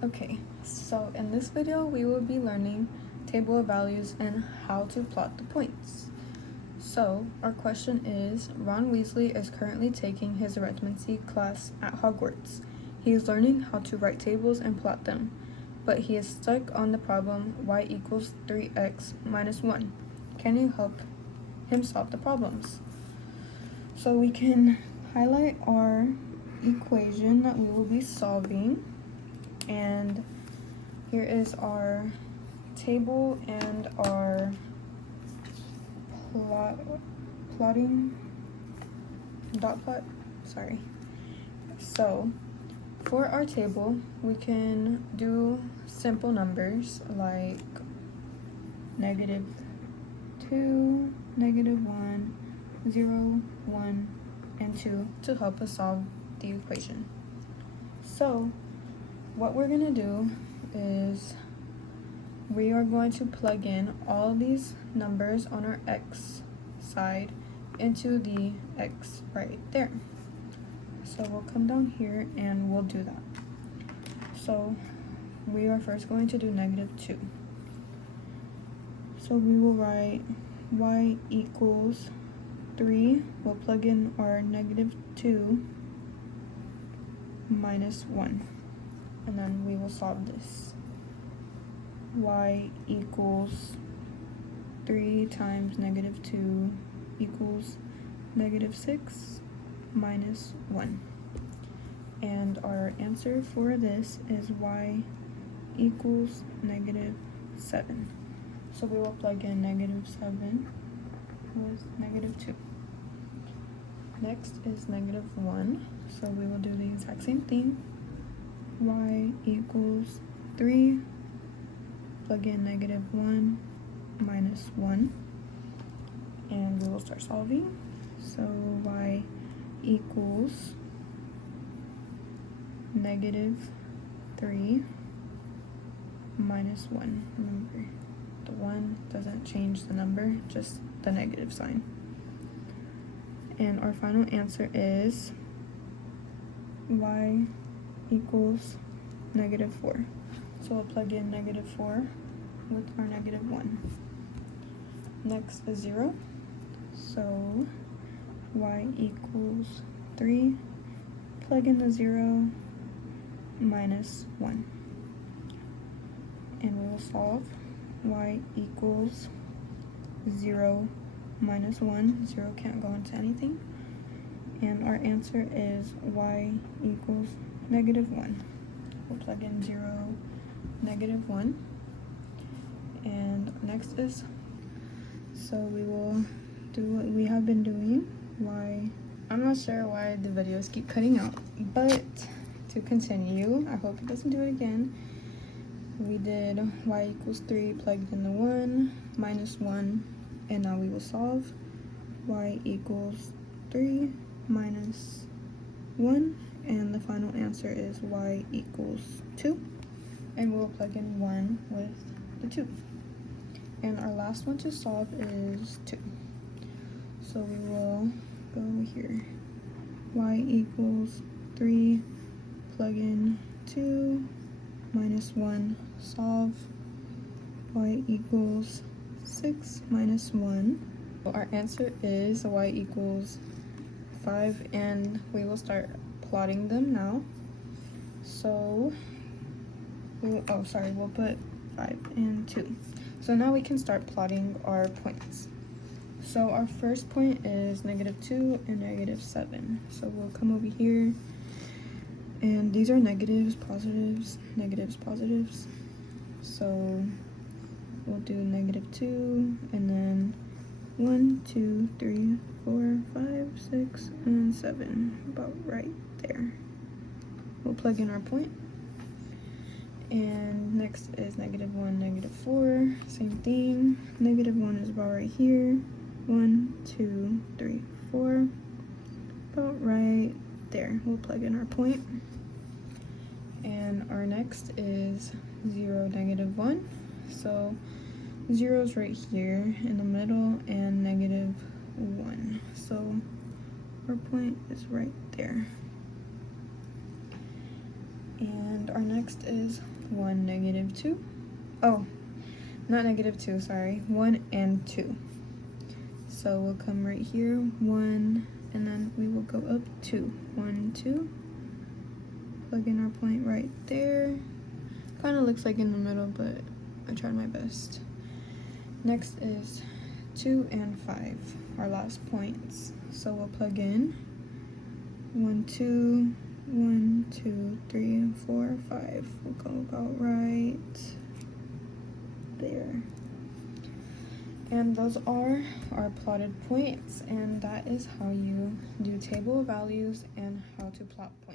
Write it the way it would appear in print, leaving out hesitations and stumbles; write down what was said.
Okay, so in this video we will be learning table of values and how to plot the points. So our question is, Ron Weasley is currently taking his arithmetic class at Hogwarts. He is learning how to write tables and plot them, but he is stuck on the problem y equals 3x minus 1. Can you help him solve the problems? So we can highlight our equation that we will be solving, and here is our table and our plotting dot plot. So for our table, we can do simple numbers like -2, -1, 0, 1, and 2 to help us solve the equation. So what we're gonna do is we are going to plug in all these numbers on our x side into the x right there. So we'll come down here and we'll do that. So we are first going to do -2. So we will write y equals 3. We'll plug in our -2 minus 1. And then we will solve this. Y equals 3 times -2 equals -6 minus 1. And our answer for this is y equals -7. So we will plug in -7 with -2. Next is -1. So we will do the exact same thing. Y equals 3, plug in -1 minus 1, and we will start solving. So y equals -3 minus 1. Remember, the 1 doesn't change the number, just the negative sign. And our final answer is y equals -4. So we'll plug in -4 with our -1. Next is 0. So y equals 3. Plug in the 0 minus 1. And we will solve. Y equals 0 minus 1. 0 can't go into anything. And our answer is y equals -1. We'll plug in 0, -1. And next is, so we will do what we have been doing. I'm not sure why the videos keep cutting out, but to continue, I hope it doesn't do it again. We did y equals 3, plugged in the 1, minus 1, and now we will solve. Y equals 3 minus 1, and the final answer is y equals 2, and we'll plug in 1 with the 2. And our last one to solve is 2. So we will go here. Y equals 3, plug in 2, minus 1, solve. Y equals 6 minus 1. So our answer is y equals 5, and we will start plotting them now. So we'll put 5 and 2. So now we can start plotting our points. So our first point is -2 and -7. So we'll come over here, and these are negatives, positives, negatives, positives. So we'll do -2, and then 1, 2, 3, 4, 5, 6, and 7, about right there. We'll plug in our point. And next is -1, -4, same thing. -1 is about right here. 1, 2, 3, 4, about right there. We'll plug in our point. And our next is 0, -1. So 0 is right here in the middle, and -1. So our point is right there. And our next is 1, negative 2. Oh, not negative 2, sorry. 1 and 2. So we'll come right here, 1, and then we will go up 2. 1, 2. Plug in our point right there. Kind of looks like in the middle, but I tried my best. Next is 2 and 5, our last points. So we'll plug in 1, 2, 1, 2, 3, 4, 5. We'll go about right there. And those are our plotted points, and that is how you do table of values and how to plot points.